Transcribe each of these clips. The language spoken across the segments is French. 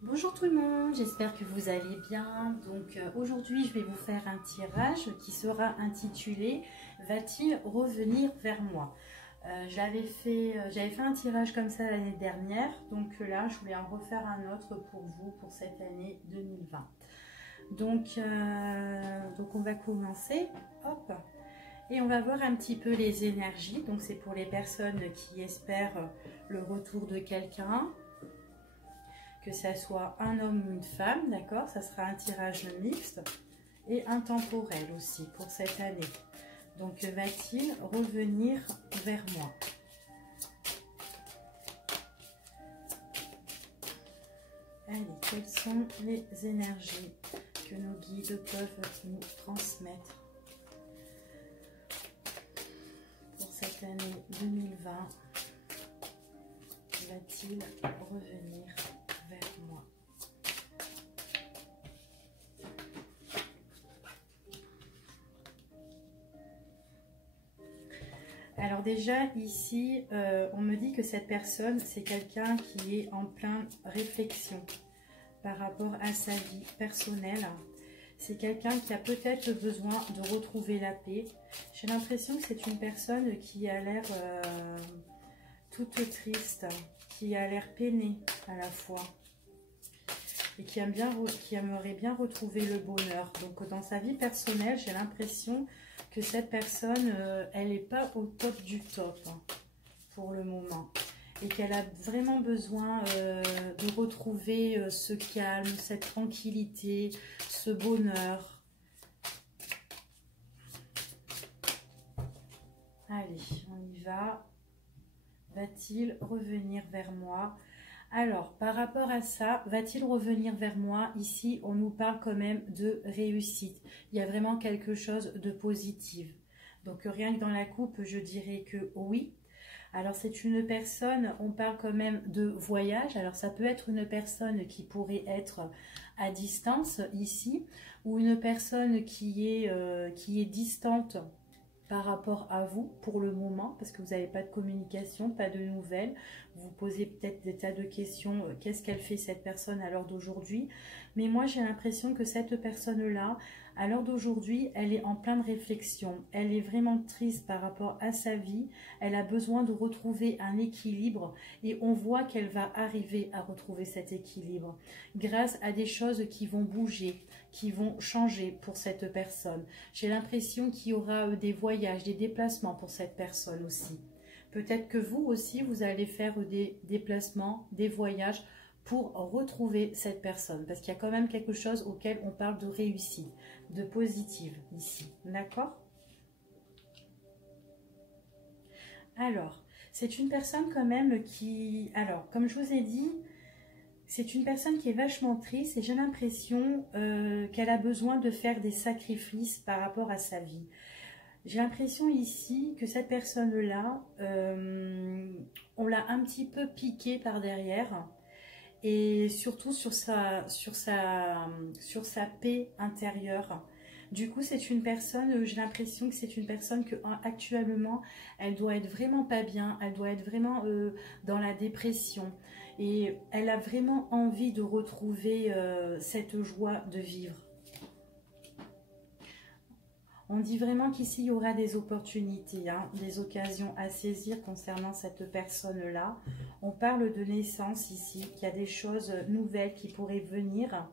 Bonjour tout le monde, j'espère que vous allez bien. Donc aujourd'hui je vais vous faire un tirage qui sera intitulé Va-t-il revenir vers moi? J'avais fait un tirage comme ça l'année dernière, donc là je voulais en refaire un autre pour vous pour cette année 2020. Donc on va commencer, hop, et on va voir un petit peu les énergies. Donc c'est pour les personnes qui espèrent le retour de quelqu'un, que ça soit un homme ou une femme, d'accord? Ça sera un tirage mixte et intemporel aussi pour cette année. Donc, va-t-il revenir vers moi? Allez, quelles sont les énergies que nos guides peuvent nous transmettre pour cette année 2020? Va-t-il revenir vers moi? Alors déjà ici, on me dit que cette personne, c'est quelqu'un qui est en pleine réflexion par rapport à sa vie personnelle. C'est quelqu'un qui a peut-être besoin de retrouver la paix. J'ai l'impression que c'est une personne qui a l'air toute triste, qui a l'air peinée à la fois et qui aimerait bien retrouver le bonheur. Donc dans sa vie personnelle, j'ai l'impression que cette personne, elle n'est pas au top du top pour le moment. Et qu'elle a vraiment besoin de retrouver ce calme, cette tranquillité, ce bonheur. Allez, on y va. Va-t-il revenir vers moi? Alors, par rapport à ça, va-t-il revenir vers moi? Ici, on nous parle quand même de réussite. Il y a vraiment quelque chose de positif. Donc, rien que dans la coupe, je dirais que oui. Alors, c'est une personne, on parle quand même de voyage. Alors, ça peut être une personne qui pourrait être à distance ici, ou une personne qui est distante par rapport à vous pour le moment, parce que vous n'avez pas de communication, pas de nouvelles. Vous posez peut-être des tas de questions. Qu'est-ce qu'elle fait cette personne à l'heure d'aujourd'hui? Mais moi, j'ai l'impression que cette personne-là, à l'heure d'aujourd'hui, elle est en pleine réflexion. Elle est vraiment triste par rapport à sa vie. Elle a besoin de retrouver un équilibre et on voit qu'elle va arriver à retrouver cet équilibre grâce à des choses qui vont bouger, qui vont changer pour cette personne. J'ai l'impression qu'il y aura des voyages, des déplacements pour cette personne aussi. Peut-être que vous aussi, vous allez faire des déplacements, des voyages pour retrouver cette personne. Parce qu'il y a quand même quelque chose auquel on parle de réussite, de positive ici. D'accord? Alors, c'est une personne quand même qui... Alors, comme je vous ai dit, c'est une personne qui est vachement triste et j'ai l'impression qu'elle a besoin de faire des sacrifices par rapport à sa vie. J'ai l'impression ici que cette personne-là, on l'a un petit peu piquée par derrière et surtout sur sa paix intérieure. Du coup, c'est une personne, j'ai l'impression que c'est une personne que actuellement, elle doit être vraiment pas bien, elle doit être vraiment dans la dépression. Et elle a vraiment envie de retrouver cette joie de vivre. On dit vraiment qu'ici, il y aura des opportunités, hein, des occasions à saisir concernant cette personne-là. On parle de naissance ici, qu'il y a des choses nouvelles qui pourraient venir,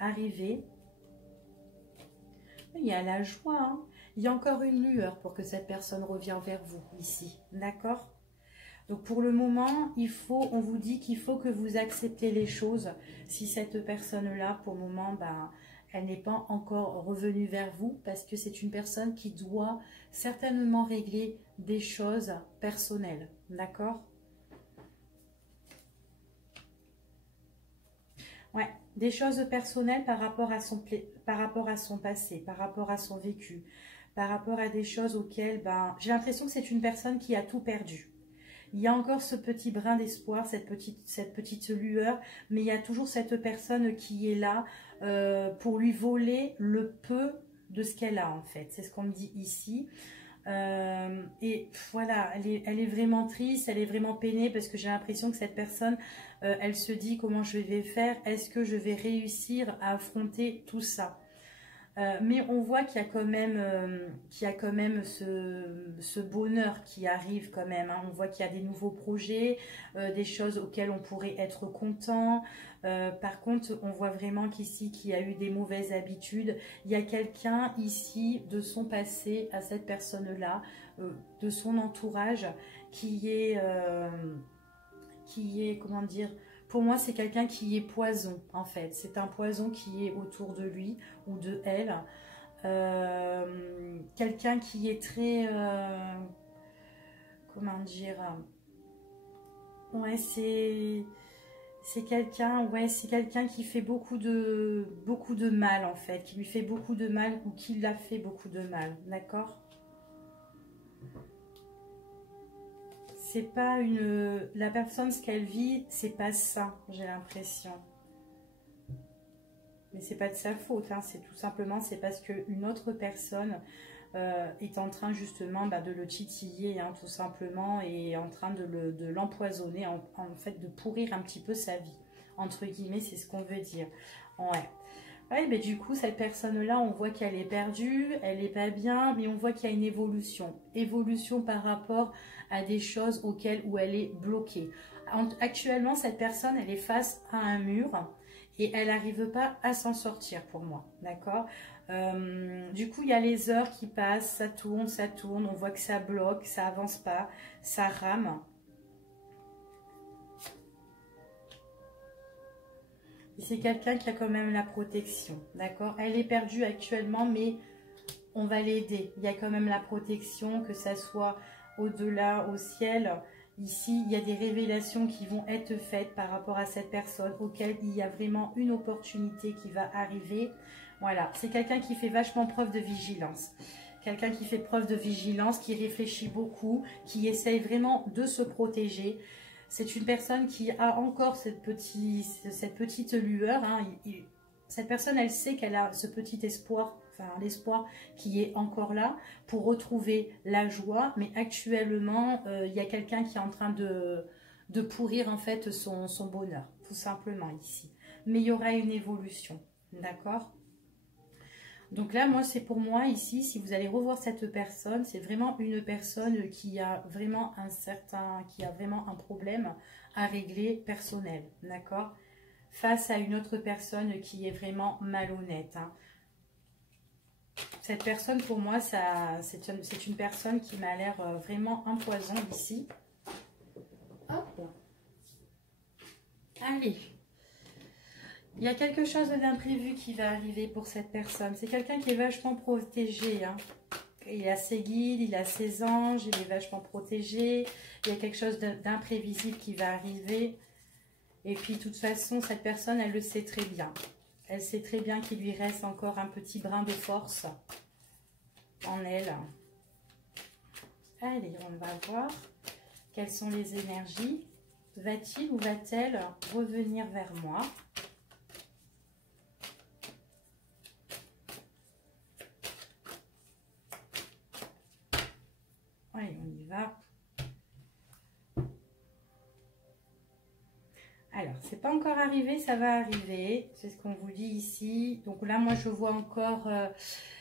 arriver. Il y a la joie, hein. Il y a encore une lueur pour que cette personne revienne vers vous ici, d'accord? Donc pour le moment, on vous dit qu'il faut que vous acceptez les choses. Si cette personne-là, pour le moment, elle n'est pas encore revenue vers vous, parce que c'est une personne qui doit certainement régler des choses personnelles. D'accord? Ouais, des choses personnelles par rapport à son passé, par rapport à son vécu, par rapport à des choses auxquelles, j'ai l'impression que c'est une personne qui a tout perdu. Il y a encore ce petit brin d'espoir, cette petite lueur, mais il y a toujours cette personne qui est là pour lui voler le peu de ce qu'elle a en fait. C'est ce qu'on me dit ici. Et voilà, elle est vraiment triste, elle est vraiment peinée parce que j'ai l'impression que cette personne, elle se dit comment je vais faire, est-ce que je vais réussir à affronter tout ça. Mais on voit qu'il y a quand même ce bonheur qui arrive quand même, hein. On voit qu'il y a des nouveaux projets, des choses auxquelles on pourrait être content. Par contre, on voit vraiment qu'ici, qu'il y a eu des mauvaises habitudes. Il y a quelqu'un ici de son passé à cette personne-là, de son entourage, comment dire, pour moi, c'est quelqu'un qui est poison, en fait. C'est un poison qui est autour de lui ou de elle. Quelqu'un qui est très... comment dire, ouais, c'est quelqu'un qui fait beaucoup de mal, en fait. Qui lui fait beaucoup de mal ou qui l'a fait beaucoup de mal. D'accord ? C'est pas la personne, ce qu'elle vit, c'est pas ça, j'ai l'impression. Mais c'est pas de sa faute, hein, c'est tout simplement, c'est parce qu'une autre personne est en train justement de le titiller, hein, tout simplement, et en train de l'empoisonner, en fait de pourrir un petit peu sa vie, entre guillemets, c'est ce qu'on veut dire. Ouais. Ouais, mais du coup, cette personne-là, on voit qu'elle est perdue, elle n'est pas bien, mais on voit qu'il y a une évolution. Évolution par rapport à des choses où elle est bloquée. Actuellement, cette personne, elle est face à un mur et elle n'arrive pas à s'en sortir pour moi, d'accord. Du coup, il y a les heures qui passent, ça tourne, on voit que ça bloque, ça avance pas, ça rame. C'est quelqu'un qui a quand même la protection, d'accord. Elle est perdue actuellement, mais on va l'aider. Il y a quand même la protection, que ça soit au-delà, au ciel. Ici, il y a des révélations qui vont être faites par rapport à cette personne, auquel il y a vraiment une opportunité qui va arriver. Voilà, c'est quelqu'un qui fait vachement preuve de vigilance. Quelqu'un qui fait preuve de vigilance, qui réfléchit beaucoup, qui essaye vraiment de se protéger. C'est une personne qui a encore cette petite lueur, hein. Cette personne, elle sait qu'elle a ce petit espoir, enfin l'espoir qui est encore là pour retrouver la joie. Mais actuellement, il y a quelqu'un qui est en train de pourrir en fait son bonheur, tout simplement ici. Mais il y aura une évolution, d'accord ? Donc là, moi, c'est pour moi ici, si vous allez revoir cette personne, c'est vraiment une personne qui a vraiment un problème à régler personnel, d'accord? Face à une autre personne qui est vraiment malhonnête, hein. Cette personne, pour moi, c'est une personne qui m'a l'air vraiment un poison ici. Hop. Allez. Il y a quelque chose d'imprévu qui va arriver pour cette personne. C'est quelqu'un qui est vachement protégé, hein. Il a ses guides, il a ses anges, il est vachement protégé. Il y a quelque chose d'imprévisible qui va arriver. Et puis, de toute façon, cette personne, elle le sait très bien. Elle sait très bien qu'il lui reste encore un petit brin de force en elle. Allez, on va voir quelles sont les énergies. Va-t-il ou va-t-elle revenir vers moi ? Allez, on y va. Alors, c'est pas encore arrivé, ça va arriver. C'est ce qu'on vous dit ici. Donc là, moi, je vois encore...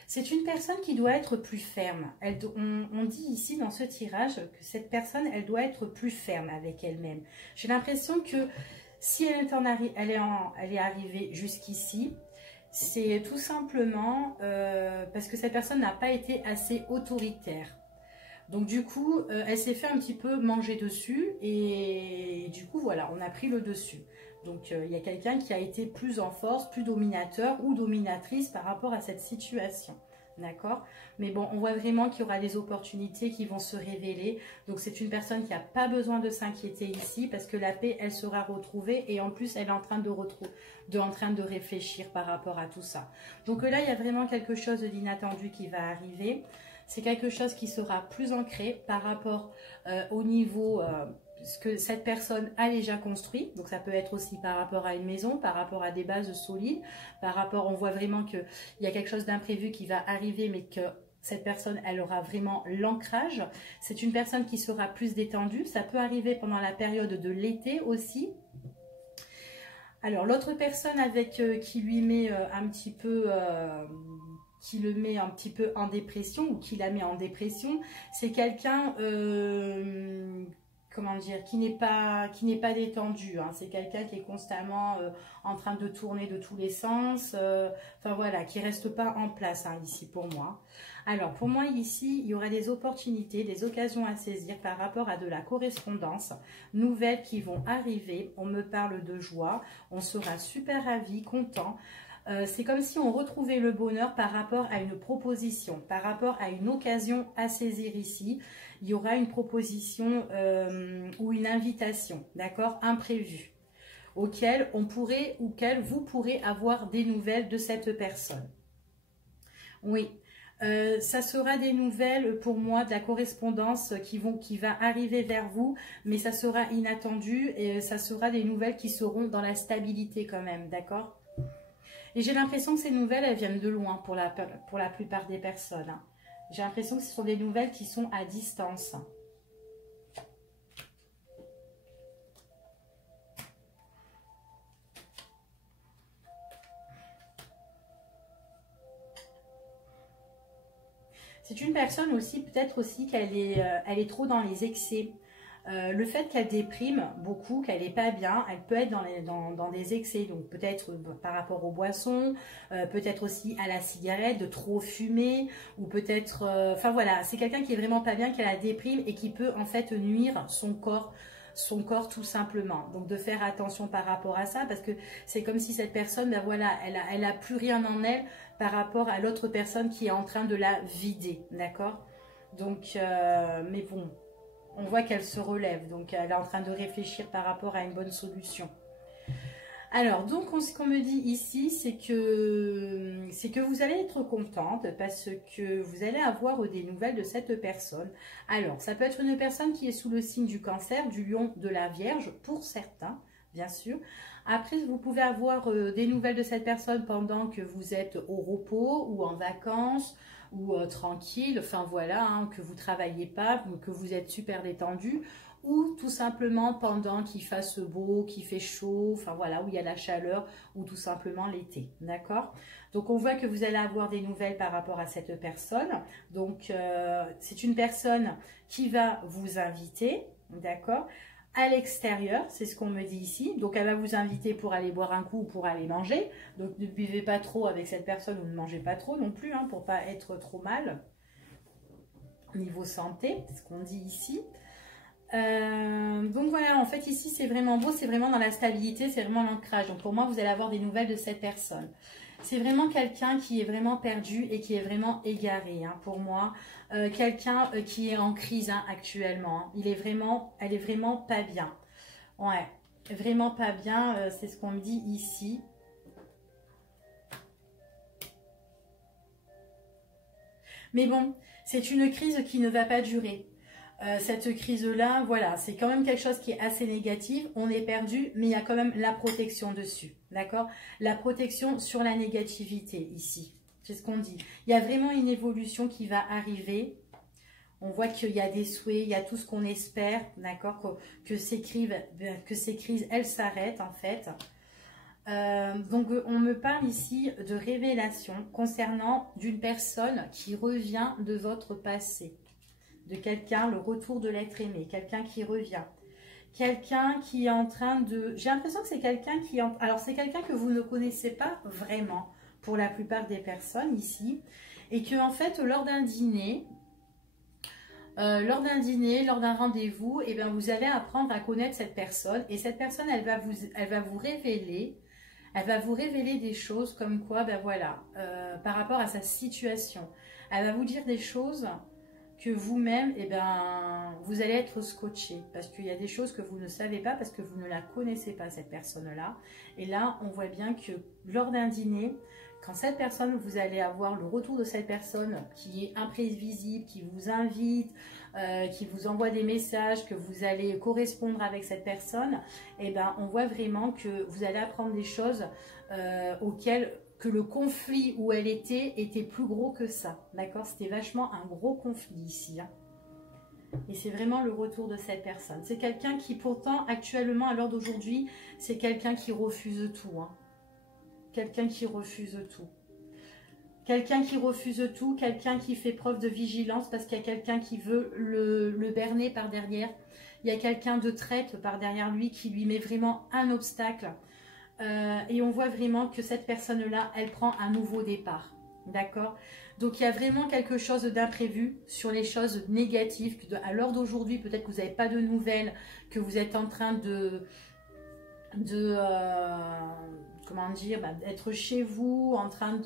c'est une personne qui doit être plus ferme. On dit ici, dans ce tirage, que cette personne, elle doit être plus ferme avec elle-même. J'ai l'impression que si elle est arrivée jusqu'ici, c'est tout simplement parce que cette personne n'a pas été assez autoritaire. Donc du coup, elle s'est fait un petit peu manger dessus et du coup, voilà, on a pris le dessus. Donc il y a quelqu'un qui a été plus en force, plus dominateur ou dominatrice par rapport à cette situation. D'accord? Mais bon, on voit vraiment qu'il y aura des opportunités qui vont se révéler. Donc c'est une personne qui n'a pas besoin de s'inquiéter ici parce que la paix, elle sera retrouvée et en plus, elle est en train de réfléchir par rapport à tout ça. Donc là, il y a vraiment quelque chose d'inattendu qui va arriver. C'est quelque chose qui sera plus ancré par rapport au niveau ce que cette personne a déjà construit. Donc ça peut être aussi par rapport à une maison, par rapport à des bases solides, par rapport, on voit vraiment qu'il y a quelque chose d'imprévu qui va arriver, mais que cette personne, elle aura vraiment l'ancrage. C'est une personne qui sera plus détendue. Ça peut arriver pendant la période de l'été aussi. Alors, l'autre personne avec qui lui met un petit peu... qui le met un petit peu en dépression ou qui la met en dépression, c'est quelqu'un... comment dire, qui n'est pas détendu, hein. C'est quelqu'un qui est constamment en train de tourner de tous les sens, enfin voilà, qui reste pas en place, hein, ici pour moi. Alors pour moi ici, il y aura des opportunités, des occasions à saisir par rapport à de la correspondance, nouvelles qui vont arriver. On me parle de joie, on sera super ravis, content. C'est comme si on retrouvait le bonheur par rapport à une proposition, par rapport à une occasion à saisir ici. Il y aura une proposition ou une invitation, d'accord, imprévue, auquel vous pourrez avoir des nouvelles de cette personne. Oui, ça sera des nouvelles pour moi de la correspondance qui va arriver vers vous, mais ça sera inattendu et ça sera des nouvelles qui seront dans la stabilité quand même, d'accord? Et j'ai l'impression que ces nouvelles, elles viennent de loin pour la plupart des personnes, hein. J'ai l'impression que ce sont des nouvelles qui sont à distance. C'est une personne aussi, peut-être aussi qu'elle elle est trop dans les excès. Le fait qu'elle déprime beaucoup, qu'elle n'est pas bien, elle peut être dans des excès. Donc peut-être par rapport aux boissons, peut-être aussi à la cigarette, de trop fumer, ou peut-être... enfin voilà, c'est quelqu'un qui est vraiment pas bien, qui a la déprime et qui peut en fait nuire son corps tout simplement. Donc de faire attention par rapport à ça, parce que c'est comme si cette personne, ben voilà, elle a plus rien en elle par rapport à l'autre personne qui est en train de la vider, d'accord? Donc, mais bon, on voit qu'elle se relève, donc elle est en train de réfléchir par rapport à une bonne solution. Alors, donc, ce qu'on me dit ici, c'est que vous allez être contente parce que vous allez avoir des nouvelles de cette personne. Alors, ça peut être une personne qui est sous le signe du Cancer, du Lion, de la Vierge, pour certains, bien sûr. Après, vous pouvez avoir des nouvelles de cette personne pendant que vous êtes au repos ou en vacances ou tranquille, enfin voilà, hein, que vous ne travaillez pas, que vous êtes super détendu, ou tout simplement pendant qu'il fasse beau, qu'il fait chaud, enfin voilà, où il y a la chaleur, ou tout simplement l'été, d'accord? Donc on voit que vous allez avoir des nouvelles par rapport à cette personne. Donc c'est une personne qui va vous inviter, d'accord, à l'extérieur, c'est ce qu'on me dit ici. Donc elle va vous inviter pour aller boire un coup ou pour aller manger. Donc ne buvez pas trop avec cette personne ou ne mangez pas trop non plus, hein, pour pas être trop mal. Niveau santé, c'est ce qu'on dit ici. Donc voilà, en fait ici c'est vraiment beau, c'est vraiment dans la stabilité, c'est vraiment l'ancrage. Donc pour moi vous allez avoir des nouvelles de cette personne. C'est vraiment quelqu'un qui est vraiment perdu et qui est vraiment égaré, hein, pour moi. Quelqu'un qui est en crise, hein, actuellement, hein. Elle est vraiment pas bien. Ouais, vraiment pas bien, c'est ce qu'on me dit ici. Mais bon, c'est une crise qui ne va pas durer. Cette crise-là, voilà, c'est quand même quelque chose qui est assez négatif. On est perdu, mais il y a quand même la protection dessus, d'accord? La protection sur la négativité ici, c'est ce qu'on dit. Il y a vraiment une évolution qui va arriver. On voit qu'il y a des souhaits, il y a tout ce qu'on espère, d'accord? Que ces crises, elles s'arrêtent en fait. Donc on me parle ici de révélation concernant d'une personne qui revient de votre passé. De quelqu'un, le retour de l'être aimé, quelqu'un qui revient, quelqu'un qui est en train de... J'ai l'impression que c'est quelqu'un qui... Alors c'est quelqu'un que vous ne connaissez pas vraiment pour la plupart des personnes ici, et que en fait lors d'un dîner, lors d'un rendez-vous, eh bien, vous allez apprendre à connaître cette personne, et cette personne elle va vous révéler des choses comme quoi, ben voilà, par rapport à sa situation, elle va vous dire des choses que vous-même, eh ben, vous allez être scotché parce qu'il y a des choses que vous ne savez pas parce que vous ne la connaissez pas, cette personne-là. Et là, on voit bien que lors d'un dîner, quand cette personne, vous allez avoir le retour de cette personne qui est imprévisible, qui vous invite, qui vous envoie des messages, que vous allez correspondre avec cette personne, eh ben, on voit vraiment que vous allez apprendre des choses auxquelles que le conflit où elle était plus gros que ça. D'accord? C'était vachement un gros conflit ici. Hein. Et c'est vraiment le retour de cette personne. C'est quelqu'un qui pourtant, actuellement, à l'heure d'aujourd'hui, c'est quelqu'un qui refuse tout. Hein. Quelqu'un qui refuse tout. Quelqu'un qui refuse tout, quelqu'un qui fait preuve de vigilance parce qu'il y a quelqu'un qui veut le berner par derrière. Il y a quelqu'un de traître par derrière lui qui lui met vraiment un obstacle. Et on voit vraiment que cette personne-là, elle prend un nouveau départ. D'accord? Donc il y a vraiment quelque chose d'imprévu sur les choses négatives. À l'heure d'aujourd'hui, peut-être que vous n'avez pas de nouvelles, que vous êtes en train comment dire, d'être chez vous, en train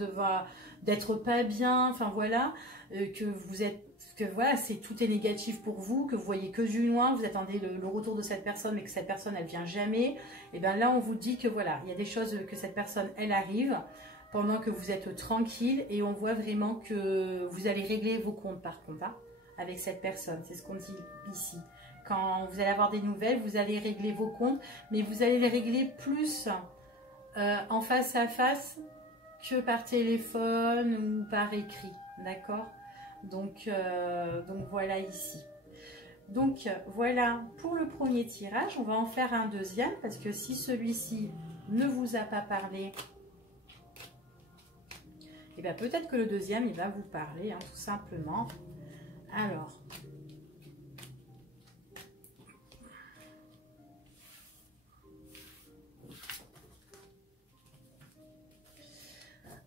d'être pas bien, enfin voilà, que vous êtes, que voilà, tout est négatif pour vous, que vous voyez que du loin, vous attendez le retour de cette personne, mais que cette personne, elle vient jamais, et bien là, on vous dit que voilà, il y a des choses que cette personne, elle arrive, pendant que vous êtes tranquille, et on voit vraiment que vous allez régler vos comptes, par contre, hein, avec cette personne, c'est ce qu'on dit ici. Quand vous allez avoir des nouvelles, vous allez régler vos comptes, mais vous allez les régler plus en face à face que par téléphone ou par écrit, d'accord? Donc voilà ici. Donc voilà pour le premier tirage. On va en faire un deuxième parce que si celui-ci ne vous a pas parlé, et bien peut-être que le deuxième il va vous parler, hein, tout simplement.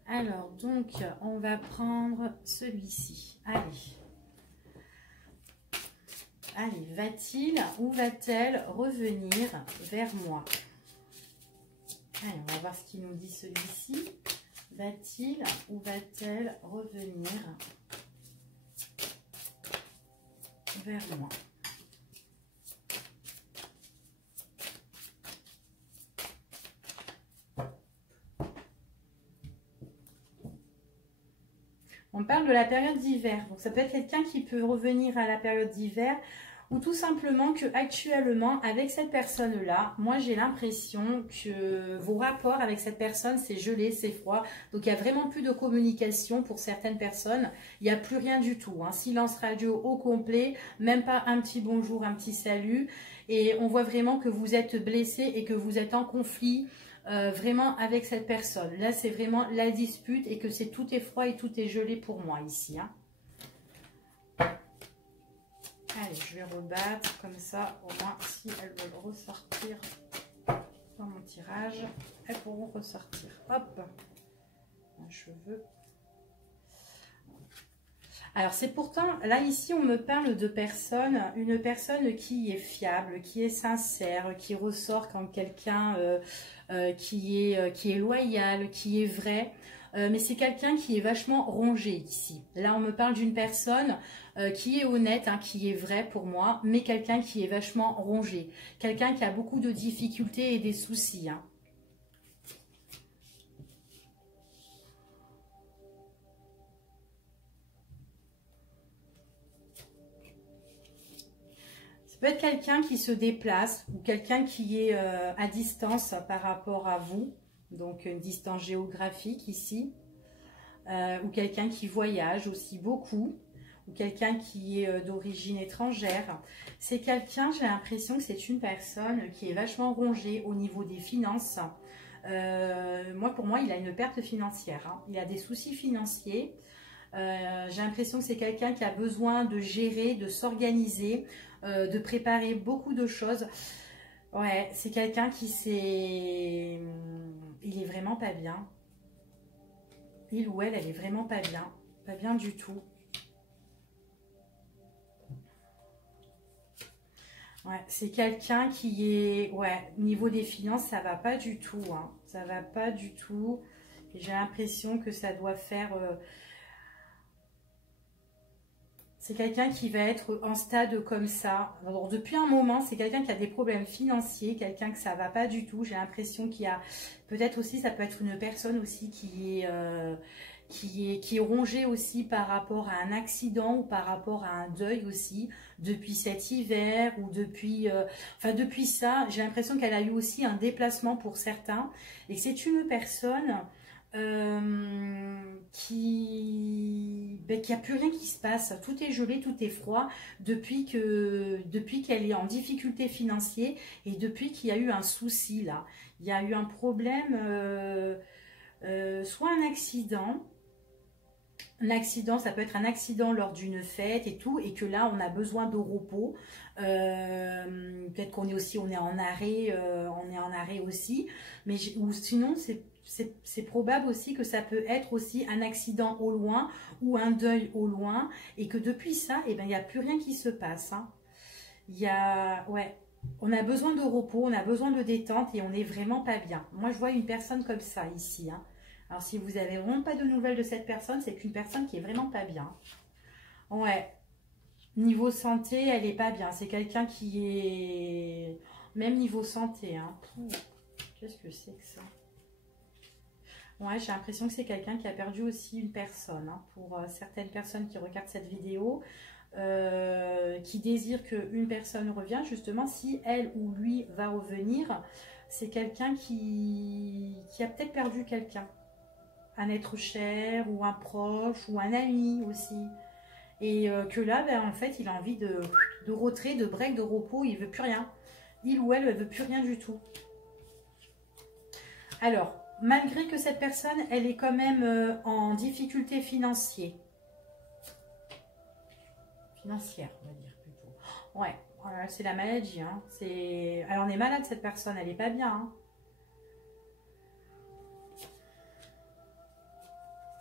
Alors, donc, on va prendre celui-ci. Allez, va-t-il ou va-t-elle revenir vers moi? Allez, on va voir ce qu'il nous dit celui-ci. Va-t-il ou va-t-elle revenir vers moi? On parle de la période d'hiver. Donc, ça peut être quelqu'un qui peut revenir à la période d'hiver ou tout simplement que actuellement, avec cette personne-là, moi, j'ai l'impression que vos rapports avec cette personne, c'est gelé, c'est froid. Donc, il n'y a vraiment plus de communication pour certaines personnes. Il n'y a plus rien du tout. Hein. Silence radio au complet, même pas un petit bonjour, un petit salut. Et on voit vraiment que vous êtes blessé et que vous êtes en conflit. Vraiment avec cette personne. Là, c'est vraiment la dispute et que tout est froid et tout est gelé pour moi ici. Hein. Allez, je vais rebattre comme ça. Au moins, si elles veulent ressortir dans mon tirage, elles pourront ressortir. Hop, un cheveu. Alors, c'est pourtant, là, ici, on me parle de personne, une personne qui est fiable, qui est sincère, qui ressort quand quelqu'un qui est loyal, qui est vrai. Mais c'est quelqu'un qui est vachement rongé ici. Là, on me parle d'une personne qui est honnête, hein, qui est vrai pour moi, mais quelqu'un qui est vachement rongé. Quelqu'un qui a beaucoup de difficultés et des soucis. Hein. Ça peut être quelqu'un qui se déplace ou quelqu'un qui est à distance par rapport à vous. Donc une distance géographique ici. Ou quelqu'un qui voyage aussi beaucoup. Ou quelqu'un qui est d'origine étrangère. C'est quelqu'un, j'ai l'impression que c'est une personne qui est vachement rongée au niveau des finances. Pour moi, il a une perte financière. Hein. Il a des soucis financiers. J'ai l'impression que c'est quelqu'un qui a besoin de gérer, de s'organiser, de préparer beaucoup de choses. Ouais, c'est quelqu'un qui s'est... Il est vraiment pas bien. Il ou elle est vraiment pas bien. Pas bien du tout. Ouais, c'est quelqu'un qui est... Ouais, niveau des finances, ça va pas du tout. Hein. Ça va pas du tout. Et j'ai l'impression que ça doit faire... C'est quelqu'un qui va être en stade comme ça. Alors, depuis un moment, c'est quelqu'un qui a des problèmes financiers, quelqu'un que ça va pas du tout. J'ai l'impression qu'il y a... Peut-être aussi, ça peut être une personne aussi qui est rongée aussi par rapport à un accident ou par rapport à un deuil aussi, depuis cet hiver ou depuis... depuis ça, j'ai l'impression qu'elle a eu aussi un déplacement pour certains. Et c'est une personne... ben, qu'il n'y a plus rien qui se passe. Tout est gelé, tout est froid depuis qu'elle est en difficulté financière et depuis qu'il y a eu un souci là. Il y a eu un problème, soit un accident. Un accident, ça peut être un accident lors d'une fête et tout, et que là on a besoin de repos. Peut-être qu'on est aussi, on est en arrêt aussi. Mais ou sinon c'est probable aussi que ça peut être aussi un accident au loin ou un deuil au loin, et que depuis ça, eh ben, il n'y a plus rien qui se passe. Hein. Il y a, ouais, on a besoin de repos, on a besoin de détente et on n'est vraiment pas bien. Moi, je vois une personne comme ça ici. Hein. Alors, si vous n'avez vraiment pas de nouvelles de cette personne, c'est qu'une personne qui est vraiment pas bien. Ouais, niveau santé, elle est pas bien. C'est quelqu'un qui est... Même niveau santé. Hein. Qu'est-ce que c'est que ça? Ouais, j'ai l'impression que c'est quelqu'un qui a perdu aussi une personne. Hein, pour certaines personnes qui regardent cette vidéo, qui désirent qu'une personne revienne, justement, si elle ou lui va revenir, c'est quelqu'un qui a peut-être perdu quelqu'un. Un être cher, ou un proche, ou un ami aussi. Et que là, ben, en fait, il a envie de retrait, de break, de repos, il veut plus rien. Il ou elle ne veut plus rien du tout. Alors, malgré que cette personne, elle est quand même en difficulté financière. Financière, on va dire plutôt. Ouais, c'est la maladie. Hein. Elle en est malade, cette personne, elle n'est pas bien. Hein.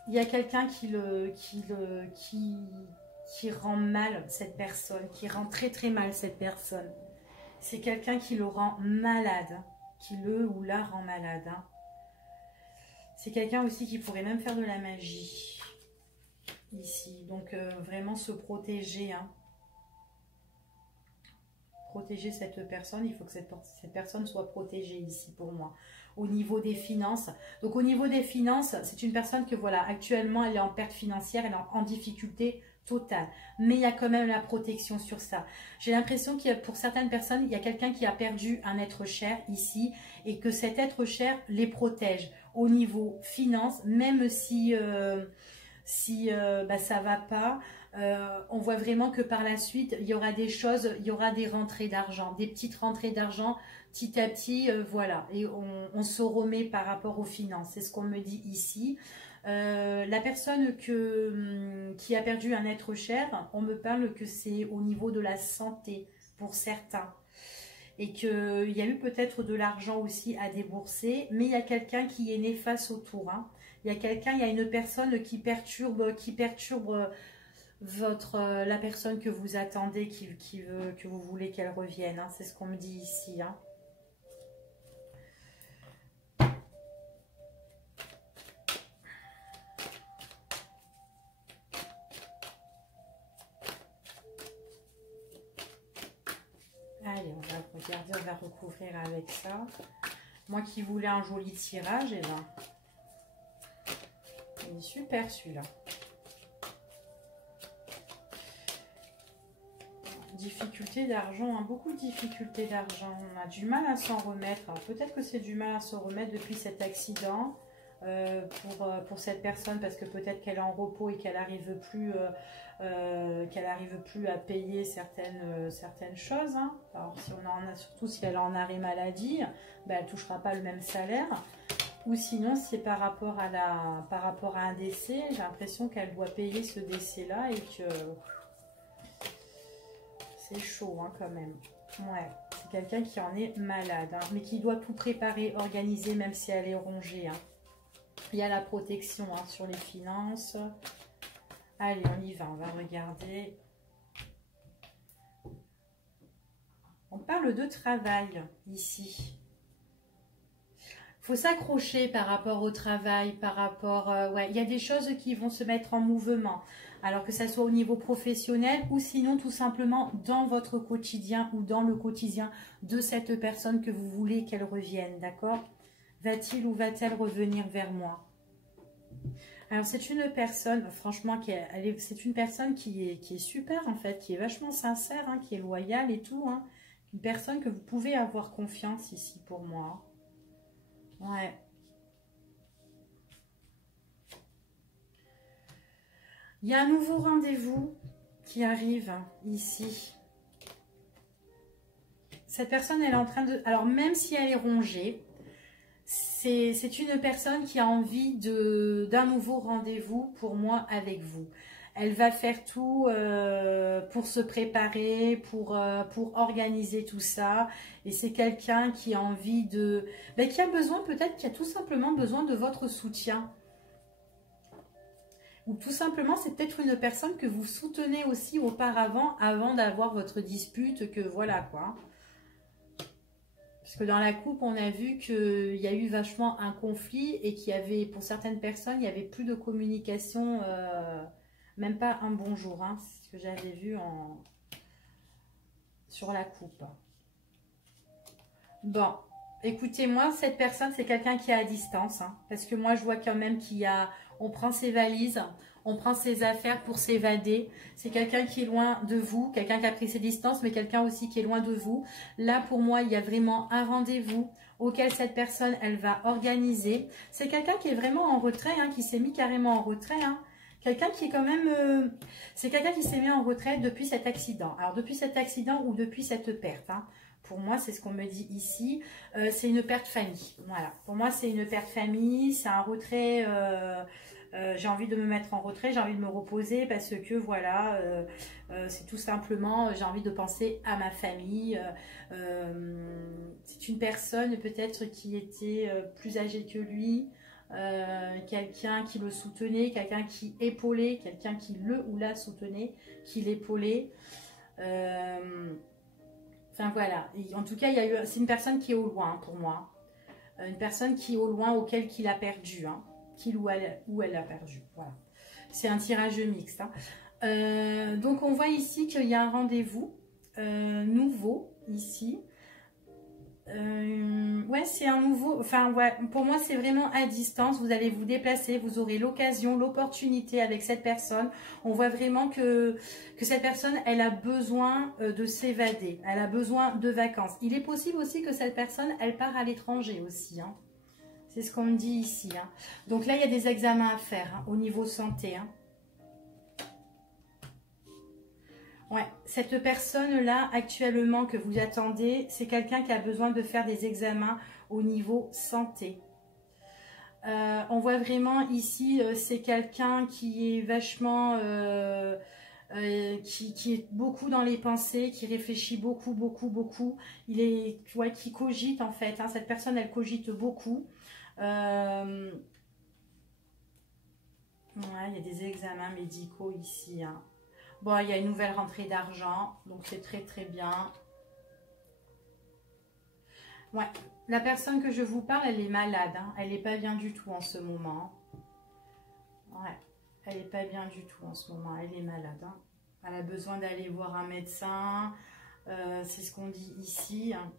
Il y a quelqu'un qui rend mal cette personne, qui rend très très mal cette personne. C'est quelqu'un qui le rend malade, qui le ou la rend malade. Hein. C'est quelqu'un aussi qui pourrait même faire de la magie, ici. Donc vraiment se protéger. Hein. Protéger cette personne, il faut que cette personne soit protégée ici pour moi. Au niveau des finances. Donc au niveau des finances, c'est une personne que voilà, actuellement elle est en perte financière, elle est en difficulté totale. Mais il y a quand même la protection sur ça. J'ai l'impression qu'il y a, pour certaines personnes, il y a quelqu'un qui a perdu un être cher ici et que cet être cher les protège au niveau finances, même si bah, ça va pas. On voit vraiment que par la suite, il y aura des choses, il y aura des rentrées d'argent, des petites rentrées d'argent, petit à petit, voilà. Et on se remet par rapport aux finances, c'est ce qu'on me dit ici. La personne qui a perdu un être cher, on me parle que c'est au niveau de la santé pour certains. Et qu'il y a eu peut-être de l'argent aussi à débourser, mais il y a quelqu'un qui est néfaste autour. Hein. Il y a quelqu'un, il y a une personne qui perturbe la personne que vous attendez, qui veut, que vous voulez qu'elle revienne. Hein. C'est ce qu'on me dit ici. Hein. Allez, on va regarder, on va recouvrir avec ça. Moi qui voulais un joli tirage, et ben, il est super celui-là. Difficulté d'argent, hein, beaucoup de difficultés d'argent. On a du mal à s'en remettre. Peut-être que c'est du mal à s'en remettre depuis cet accident pour cette personne, parce que peut-être qu'elle est en repos et qu'elle n'arrive plus, à payer certaines choses. Hein. Alors, si on en a, surtout si elle est en arrêt maladie, ben, elle ne touchera pas le même salaire. Ou sinon, c'est par rapport à un décès. J'ai l'impression qu'elle doit payer ce décès-là et que c'est chaud hein, quand même. Ouais, c'est quelqu'un qui en est malade, hein, mais qui doit tout préparer, organiser, même si elle est rongée. Hein. Il y a la protection hein, sur les finances. Allez, on y va, on va regarder. On parle de travail ici. Il faut s'accrocher par rapport au travail, par rapport... ouais, il y a des choses qui vont se mettre en mouvement. Alors que ça soit au niveau professionnel ou sinon tout simplement dans votre quotidien ou dans le quotidien de cette personne que vous voulez qu'elle revienne, d'accord? Va-t-il ou va-t-elle revenir vers moi? Alors c'est une personne, franchement, c'est une personne qui est super en fait, qui est vachement sincère, hein, qui est loyale et tout. Hein. Une personne que vous pouvez avoir confiance ici pour moi. Ouais. Il y a un nouveau rendez-vous qui arrive ici. Cette personne, elle est en train de... Alors, même si elle est rongée, c'est une personne qui a envie d'un nouveau rendez-vous pour moi avec vous. Elle va faire tout pour se préparer, pour organiser tout ça. Et c'est quelqu'un qui a envie de... Ben, qui a besoin, peut-être, qui a tout simplement besoin de votre soutien. Ou tout simplement, c'est peut-être une personne que vous soutenez aussi auparavant, avant d'avoir votre dispute, que voilà quoi. Parce que dans la coupe, on a vu qu'il y a eu vachement un conflit et qu'il y avait, pour certaines personnes, il n'y avait plus de communication, même pas un bonjour. Hein, c'est ce que j'avais vu sur la coupe. Bon, écoutez, moi, cette personne, c'est quelqu'un qui est à distance. Hein, parce que moi, je vois quand même qu'il y a... On prend ses valises, on prend ses affaires pour s'évader. C'est quelqu'un qui est loin de vous, quelqu'un qui a pris ses distances, mais quelqu'un aussi qui est loin de vous. Là, pour moi, il y a vraiment un rendez-vous auquel cette personne, elle va organiser. C'est quelqu'un qui est vraiment en retrait, hein, qui s'est mis carrément en retrait. Hein. Quelqu'un qui est quand même... c'est quelqu'un qui s'est mis en retrait depuis cet accident. Alors, depuis cet accident ou depuis cette perte, hein. Pour moi, c'est ce qu'on me dit ici. C'est une perte famille. Voilà. Pour moi, c'est une perte famille. C'est un retrait. J'ai envie de me mettre en retrait. J'ai envie de me reposer parce que, voilà, c'est tout simplement, j'ai envie de penser à ma famille. C'est une personne peut-être qui était plus âgée que lui. Quelqu'un qui le soutenait. Quelqu'un qui épaulait. Quelqu'un qui le ou la soutenait. Qui l'épaulait. Enfin voilà, en tout cas, c'est une personne qui est au loin pour moi. Une personne qui est au loin auquel il a perdu. Hein. Qu'il ou elle a perdu. Voilà. C'est un tirage mixte. Hein. Donc on voit ici qu'il y a un rendez-vous nouveau ici. Ouais, c'est un nouveau... Enfin, ouais, pour moi, c'est vraiment à distance. Vous allez vous déplacer, vous aurez l'occasion, l'opportunité avec cette personne. On voit vraiment que cette personne, elle a besoin de s'évader. Elle a besoin de vacances. Il est possible aussi que cette personne, elle part à l'étranger aussi. Hein. C'est ce qu'on me dit ici. Hein. Donc là, il y a des examens à faire hein, au niveau santé. Hein. Ouais, cette personne-là, actuellement, que vous attendez, c'est quelqu'un qui a besoin de faire des examens au niveau santé. On voit vraiment ici, c'est quelqu'un qui est vachement... qui est beaucoup dans les pensées, qui réfléchit beaucoup, beaucoup, beaucoup. Il est, ouais, qui cogite en fait. Hein, cette personne, elle cogite beaucoup. Ouais, il y a des examens médicaux ici. Hein. Bon, il y a une nouvelle rentrée d'argent, donc c'est très très bien. Ouais, la personne que je vous parle, elle est malade. Hein. Elle n'est pas bien du tout en ce moment. Ouais, elle n'est pas bien du tout en ce moment. Elle est malade. Hein. Elle a besoin d'aller voir un médecin. C'est ce qu'on dit ici. Hein.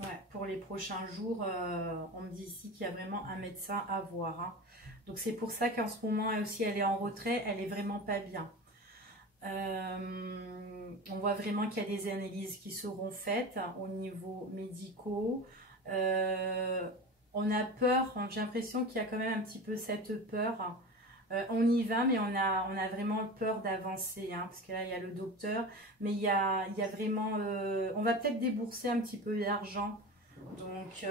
Ouais, pour les prochains jours, on me dit ici qu'il y a vraiment un médecin à voir. Hein. Donc c'est pour ça qu'en ce moment, elle aussi, elle est en retrait. Elle est vraiment pas bien. On voit vraiment qu'il y a des analyses qui seront faites au niveau médicaux. On a peur, j'ai l'impression qu'il y a quand même un petit peu cette peur. On y va, mais on a vraiment peur d'avancer, hein, parce que là, il y a le docteur, mais il y a vraiment... on va peut-être débourser un petit peu d'argent. Donc,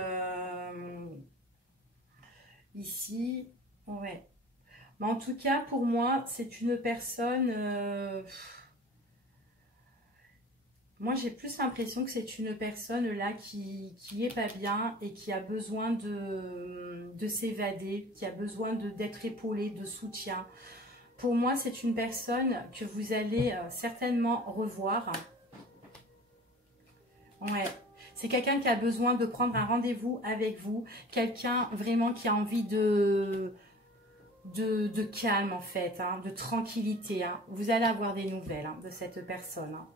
ici, ouais. Mais en tout cas, pour moi, c'est une personne... moi, j'ai plus l'impression que c'est une personne là qui est pas bien et qui a besoin de s'évader, qui a besoin d'être épaulée, de soutien. Pour moi, c'est une personne que vous allez certainement revoir. Ouais. C'est quelqu'un qui a besoin de prendre un rendez-vous avec vous. Quelqu'un vraiment qui a envie de calme en fait, hein, de tranquillité. Hein. Vous allez avoir des nouvelles hein, de cette personne. Hein.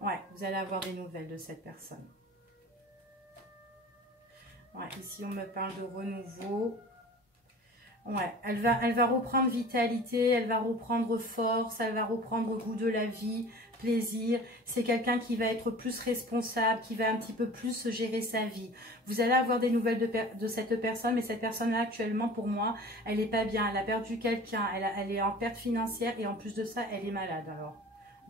Ouais, vous allez avoir des nouvelles de cette personne. Ouais, ici on me parle de renouveau. Ouais, elle va reprendre vitalité, elle va reprendre force, elle va reprendre goût de la vie. plaisir. C'est quelqu'un qui va être plus responsable, qui va un petit peu plus gérer sa vie. Vous allez avoir des nouvelles de cette personne, mais cette personne-là, actuellement, pour moi, elle n'est pas bien. Elle a perdu quelqu'un, elle est en perte financière et en plus de ça, elle est malade. Alors,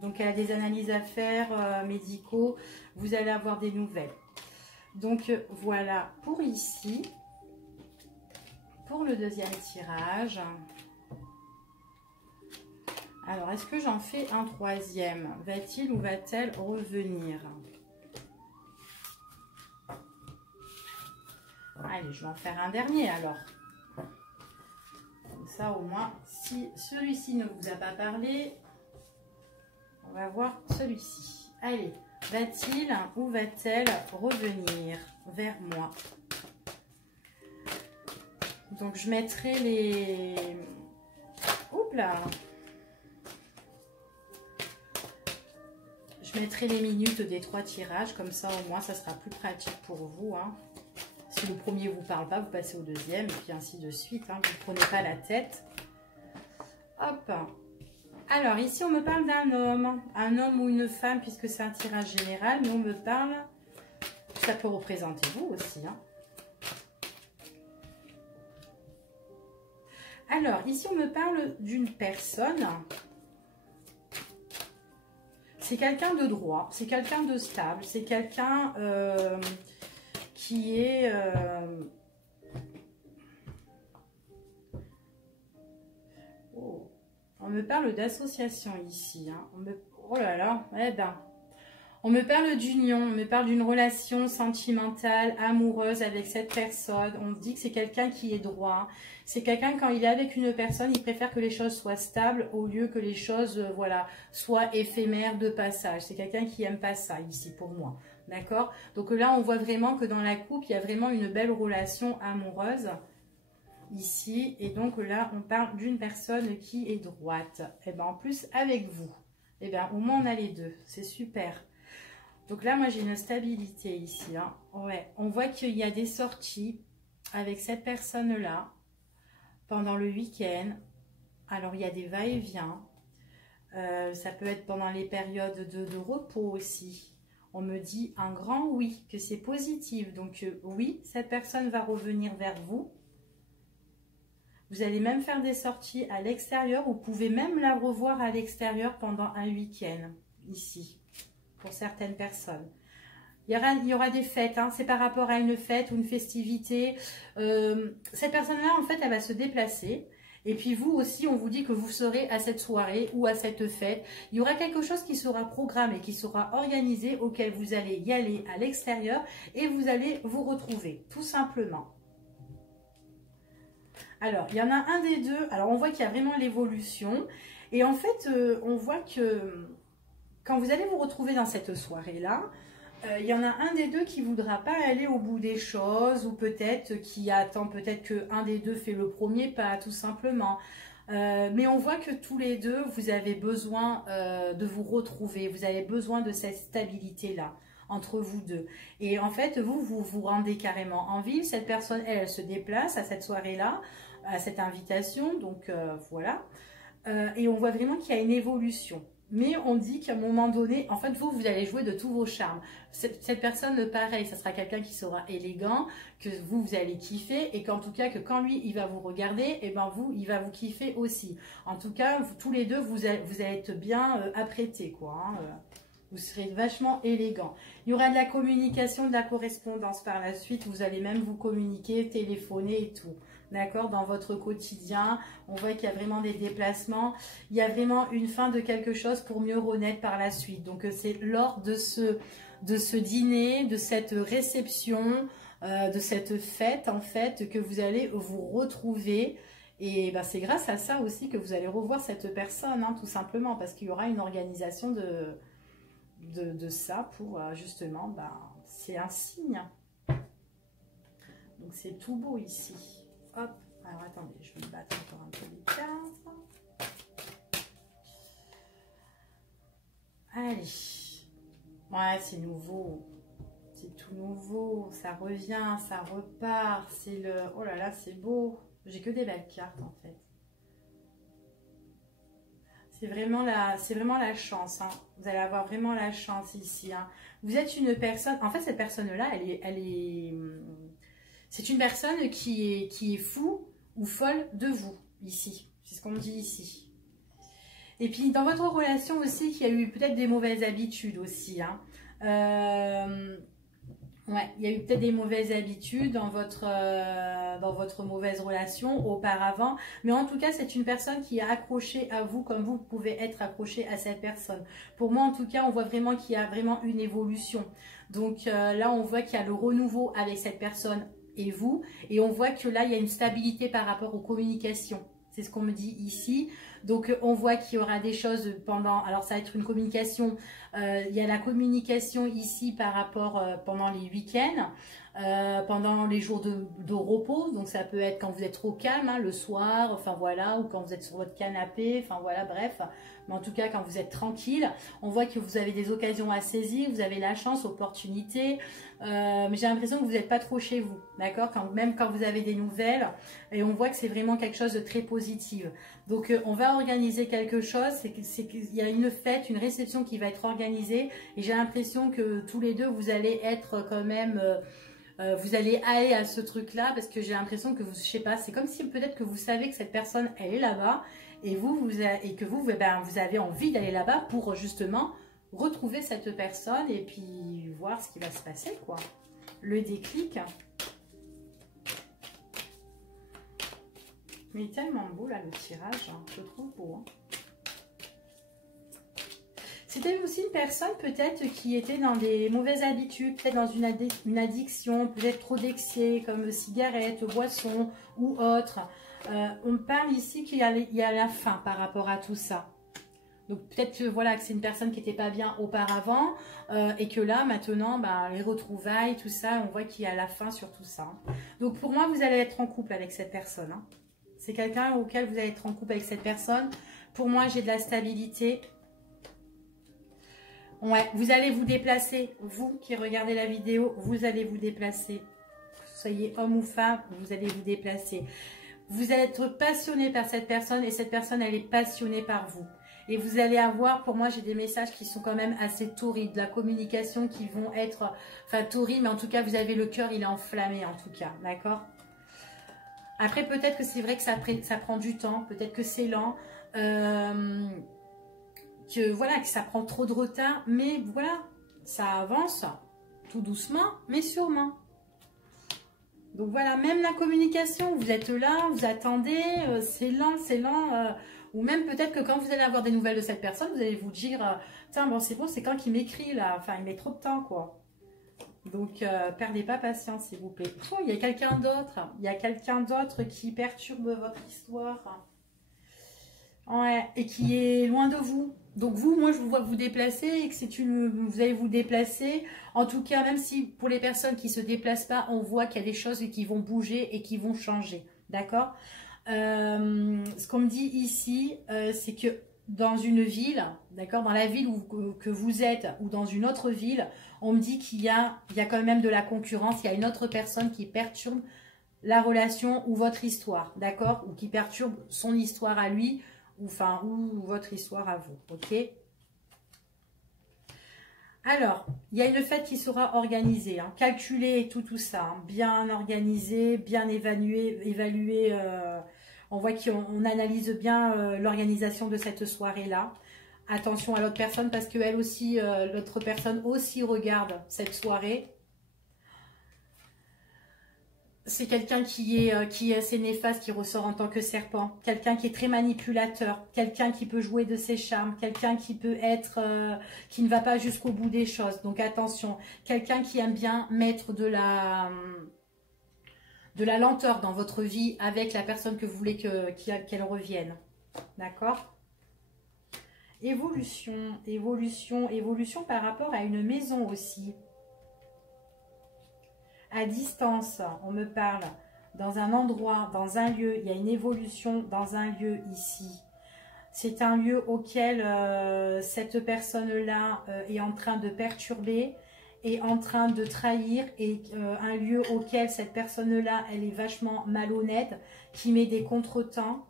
donc, elle a des analyses à faire, médicaux. Vous allez avoir des nouvelles. Donc, voilà pour ici. Pour le deuxième tirage. Alors, est-ce que j'en fais un troisième? Va-t-il ou va-t-elle revenir? Allez, je vais en faire un dernier alors. Comme ça, au moins, si celui-ci ne vous a pas parlé, on va voir celui-ci. Allez, va-t-il ou va-t-elle revenir vers moi? Donc, je mettrai les... Oups là! Je mettrai les minutes des 3 tirages, comme ça au moins ça sera plus pratique pour vous. Hein. Si le premier ne vous parle pas, vous passez au deuxième, et puis ainsi de suite. Hein. Vous ne prenez pas la tête. Hop. Alors ici on me parle d'un homme ou une femme, puisque c'est un tirage général, mais on me parle, ça peut représenter vous aussi. Hein. Alors ici on me parle d'une personne. C'est quelqu'un de droit, c'est quelqu'un de stable, c'est quelqu'un qui est... Oh. On me parle d'association ici. Hein. Oh là là, eh ben. On me parle d'union, on me parle d'une relation sentimentale, amoureuse avec cette personne. On dit que c'est quelqu'un qui est droit. C'est quelqu'un, quand il est avec une personne, il préfère que les choses soient stables au lieu que les choses voilà, soient éphémères de passage. C'est quelqu'un qui n'aime pas ça ici pour moi. D'accord? Donc là, on voit vraiment que dans la coupe, il y a vraiment une belle relation amoureuse ici. Et donc là, on parle d'une personne qui est droite. Et bien en plus, avec vous. Et bien au moins, on a les deux. C'est super. Donc là, moi, j'ai une stabilité ici. Hein. Ouais. On voit qu'il y a des sorties avec cette personne-là pendant le week-end. Alors, il y a des va-et-vient. Ça peut être pendant les périodes de repos aussi. On me dit un grand oui, que c'est positif. Donc, oui, cette personne va revenir vers vous. Vous allez même faire des sorties à l'extérieur. Vous pouvez même la revoir à l'extérieur pendant un week-end, ici. Pour certaines personnes. Il y aura des fêtes, hein. C'est par rapport à une fête ou une festivité. Cette personne-là, en fait, elle va se déplacer. Et puis vous aussi, on vous dit que vous serez à cette soirée ou à cette fête. Il y aura quelque chose qui sera programmé, qui sera organisé, auquel vous allez y aller à l'extérieur et vous allez vous retrouver, tout simplement. Alors, il y en a un des deux. Alors, on voit qu'il y a vraiment l'évolution. Et en fait, on voit que... Quand vous allez vous retrouver dans cette soirée-là, il y en a un des deux qui ne voudra pas aller au bout des choses ou peut-être qui attend peut-être qu'un des deux fait le premier pas, tout simplement. Mais on voit que tous les deux, vous avez besoin de vous retrouver. Vous avez besoin de cette stabilité-là entre vous deux. Et en fait, vous vous rendez carrément en ville. Cette personne, elle se déplace à cette soirée-là, à cette invitation. Donc, voilà. Et on voit vraiment qu'il y a une évolution. Mais on dit qu'à un moment donné, en fait, vous allez jouer de tous vos charmes. Cette personne, pareil, ça sera quelqu'un qui sera élégant, que vous allez kiffer, et qu'en tout cas, que quand lui, il va vous regarder, et ben vous, il va vous kiffer aussi. En tout cas, tous les deux, vous allez être bien apprêtés, quoi. Hein, vous serez vachement élégant. Il y aura de la communication, de la correspondance par la suite. Vous allez même vous communiquer, téléphoner et tout. D'accord, dans votre quotidien, on voit qu'il y a vraiment des déplacements. Il y a vraiment une fin de quelque chose pour mieux renaître par la suite. Donc, c'est lors de ce dîner, de cette réception, de cette fête, en fait, que vous allez vous retrouver. Et ben, c'est grâce à ça aussi que vous allez revoir cette personne, hein, tout simplement, parce qu'il y aura une organisation de ça pour, justement, ben, c'est un signe. Donc, c'est tout beau ici. Hop, alors attendez, je vais me battre encore un peu les cartes. Allez. Ouais, c'est nouveau. C'est tout nouveau. Ça revient, ça repart. C'est le... Oh là là, c'est beau. J'ai que des belles cartes en fait. C'est vraiment la chance. Hein. Vous allez avoir vraiment la chance ici. Hein. Vous êtes une personne... En fait, cette personne-là, c'est une personne qui est fou ou folle de vous, ici. C'est ce qu'on me dit ici. Et puis, dans votre relation aussi, il y a eu peut-être des mauvaises habitudes aussi. Hein. Ouais, il y a eu peut-être des mauvaises habitudes dans votre mauvaise relation auparavant. Mais en tout cas, c'est une personne qui est accrochée à vous comme vous pouvez être accroché à cette personne. Pour moi, en tout cas, on voit vraiment qu'il y a vraiment une évolution. Donc là, on voit qu'il y a le renouveau avec cette personne et vous. Et on voit que là, il y a une stabilité par rapport aux communications. C'est ce qu'on me dit ici. Donc, on voit qu'il y aura des choses pendant... Alors, ça va être une communication. Il y a la communication ici par rapport pendant les week-ends, pendant les jours de repos. Donc, ça peut être quand vous êtes trop calme, hein, le soir, enfin voilà, ou quand vous êtes sur votre canapé, enfin voilà, bref. Mais en tout cas, quand vous êtes tranquille, on voit que vous avez des occasions à saisir, vous avez la chance, opportunité. Mais j'ai l'impression que vous n'êtes pas trop chez vous, d'accord, même quand vous avez des nouvelles. Et on voit que c'est vraiment quelque chose de très positif. Donc, on va organiser quelque chose. C'est qu'il y a une fête, une réception qui va être organisée. Et j'ai l'impression que tous les deux, vous allez être quand même... vous allez aller à ce truc-là parce que j'ai l'impression que vous, je sais pas, c'est comme si peut-être que vous savez que cette personne, elle est là-bas et que vous avez envie d'aller là-bas pour justement retrouver cette personne et puis voir ce qui va se passer, quoi. Le déclic. Mais il est tellement beau, là, le tirage, hein. Je le trouve beau, hein. C'était aussi une personne peut-être qui était dans des mauvaises habitudes, peut-être dans une addiction, peut-être trop d'excès comme cigarettes, boissons ou autres. On me parle ici qu'il y a la fin par rapport à tout ça. Donc peut-être que voilà, que c'est une personne qui n'était pas bien auparavant et que là maintenant, bah, les retrouvailles, tout ça, on voit qu'il y a la fin sur tout ça. Donc pour moi, vous allez être en couple avec cette personne. Hein. C'est quelqu'un auquel vous allez être en couple avec cette personne. Pour moi, j'ai de la stabilité. Ouais, vous allez vous déplacer, vous qui regardez la vidéo, vous allez vous déplacer. Soyez homme ou femme, vous allez vous déplacer. Vous allez être passionné par cette personne et cette personne, elle est passionnée par vous. Et vous allez avoir, pour moi, j'ai des messages qui sont quand même assez torrides, de la communication qui vont être, enfin torrides, mais en tout cas, vous avez le cœur, il est enflammé en tout cas, d'accord? Après, peut-être que c'est vrai que ça prend du temps, peut-être que c'est lent. Que voilà, que ça prend trop de retard, mais voilà, ça avance tout doucement, mais sûrement. Donc voilà, même la communication, vous êtes là, vous attendez, c'est lent, ou même peut-être que quand vous allez avoir des nouvelles de cette personne, vous allez vous dire, tiens, bon, c'est bon, c'est quand qu'il m'écrit là, enfin, il met trop de temps, quoi. Donc, perdez pas patience, s'il vous plaît. Oh, il y a quelqu'un d'autre qui perturbe votre histoire. Ouais, et qui est loin de vous. Donc vous, moi je vous vois vous déplacer et que vous allez vous déplacer. En tout cas, même si pour les personnes qui ne se déplacent pas, on voit qu'il y a des choses qui vont bouger et qui vont changer. D'accord? Ce qu'on me dit ici, c'est que dans une ville, d'accord, dans la ville que vous êtes ou dans une autre ville, on me dit qu'il y a quand même de la concurrence, il y a une autre personne qui perturbe la relation ou votre histoire, d'accord? Ou qui perturbe son histoire à lui, ou votre histoire à vous, ok? Alors, il y a une fête qui sera organisée, hein, calculée, tout ça, hein, bien organisée, bien évaluée. On voit qu'on analyse bien l'organisation de cette soirée-là. Attention à l'autre personne parce que elle aussi, l'autre personne aussi regarde cette soirée. C'est quelqu'un qui est assez néfaste, qui ressort en tant que serpent. Quelqu'un qui est très manipulateur. Quelqu'un qui peut jouer de ses charmes. Quelqu'un qui peut être... qui ne va pas jusqu'au bout des choses. Donc attention. Quelqu'un qui aime bien mettre de la lenteur dans votre vie avec la personne que vous voulez qu'elle revienne. D'accord ? Évolution, évolution, évolution par rapport à une maison aussi. À distance, on me parle dans un endroit, dans un lieu, il y a une évolution dans un lieu ici. C'est un lieu auquel cette personne-là est en train de perturber, est en train de trahir, et un lieu auquel cette personne-là, elle est vachement malhonnête, qui met des contretemps.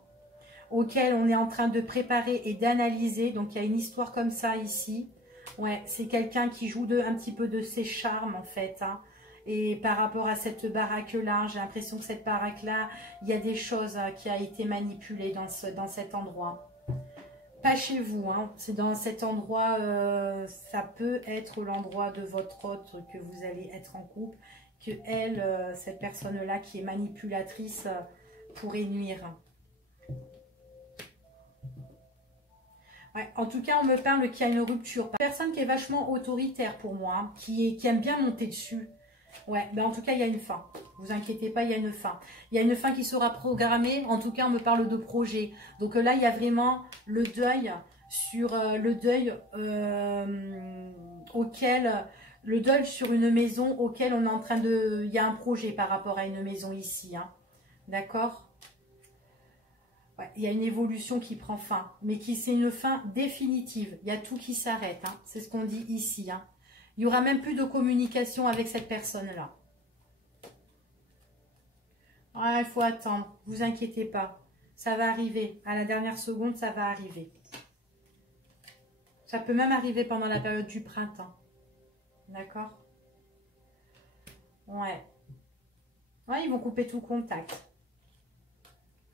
auquel on est en train de préparer et d'analyser. Donc, il y a une histoire comme ça ici. Ouais, c'est quelqu'un qui joue un petit peu de ses charmes, en fait. Hein. Et par rapport à cette baraque-là, j'ai l'impression que cette baraque-là, il y a des choses qui ont été manipulées dans cet endroit. Pas chez vous, hein. C'est dans cet endroit, ça peut être l'endroit de votre hôte que vous allez être en couple, que elle, cette personne-là qui est manipulatrice, pourrait nuire. Ouais, en tout cas, on me parle qu'il y a une rupture. Personne qui est vachement autoritaire pour moi, hein, qui aime bien monter dessus. Ouais, ben en tout cas, il y a une fin. Vous inquiétez pas, il y a une fin. Il y a une fin qui sera programmée. En tout cas, on me parle de projet. Donc là, il y a vraiment le deuil sur le deuil sur une maison auquel on est en train de... Il y a un projet par rapport à une maison ici. Hein. D'accord ? Ouais, il y a une évolution qui prend fin. Mais c'est une fin définitive. Il y a tout qui s'arrête. Hein. C'est ce qu'on dit ici. Hein. Il n'y aura même plus de communication avec cette personne-là. Ouais, il faut attendre. Ne vous inquiétez pas. Ça va arriver. À la dernière seconde, ça va arriver. Ça peut même arriver pendant la période du printemps. D'accord? Ouais. Ouais, ils vont couper tout contact.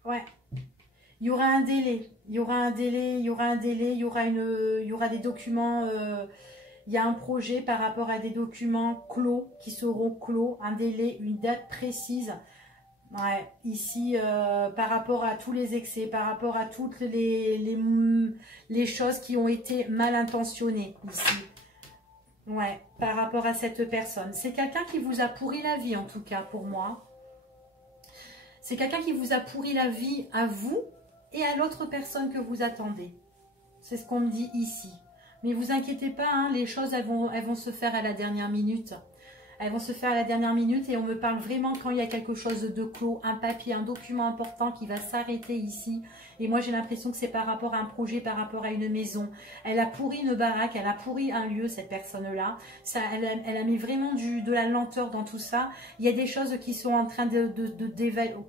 Ouais. Il y aura un délai. Il y aura un délai. Il y aura un délai. Il y aura des documents... il y a un projet par rapport à des documents clos, qui seront clos, un délai, une date précise. Ouais, ici, par rapport à tous les excès, par rapport à toutes les choses qui ont été mal intentionnées ici. Ouais, par rapport à cette personne. C'est quelqu'un qui vous a pourri la vie, en tout cas, pour moi. C'est quelqu'un qui vous a pourri la vie à vous et à l'autre personne que vous attendez. C'est ce qu'on me dit ici. Mais vous inquiétez pas, hein, les choses, elles vont se faire à la dernière minute. Elles vont se faire à la dernière minute et on me parle vraiment quand il y a quelque chose de clos, un papier, un document important qui va s'arrêter ici. Et moi, j'ai l'impression que c'est par rapport à un projet, par rapport à une maison. Elle a pourri une baraque, elle a pourri un lieu, cette personne-là. Elle a mis vraiment de la lenteur dans tout ça. Il y a des choses qui sont en train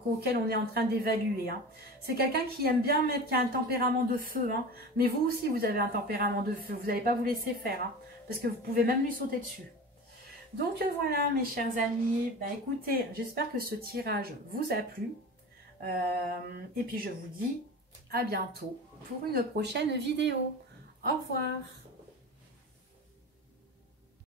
auxquelles on est en train d'évaluer. Hein. C'est quelqu'un qui aime bien qui a un tempérament de feu. Hein. Mais vous aussi, vous avez un tempérament de feu. Vous n'allez pas vous laisser faire. Hein, parce que vous pouvez même lui sauter dessus. Donc voilà, mes chers amis. Bah, écoutez, j'espère que ce tirage vous a plu. Et puis, je vous dis à bientôt pour une prochaine vidéo. Au revoir.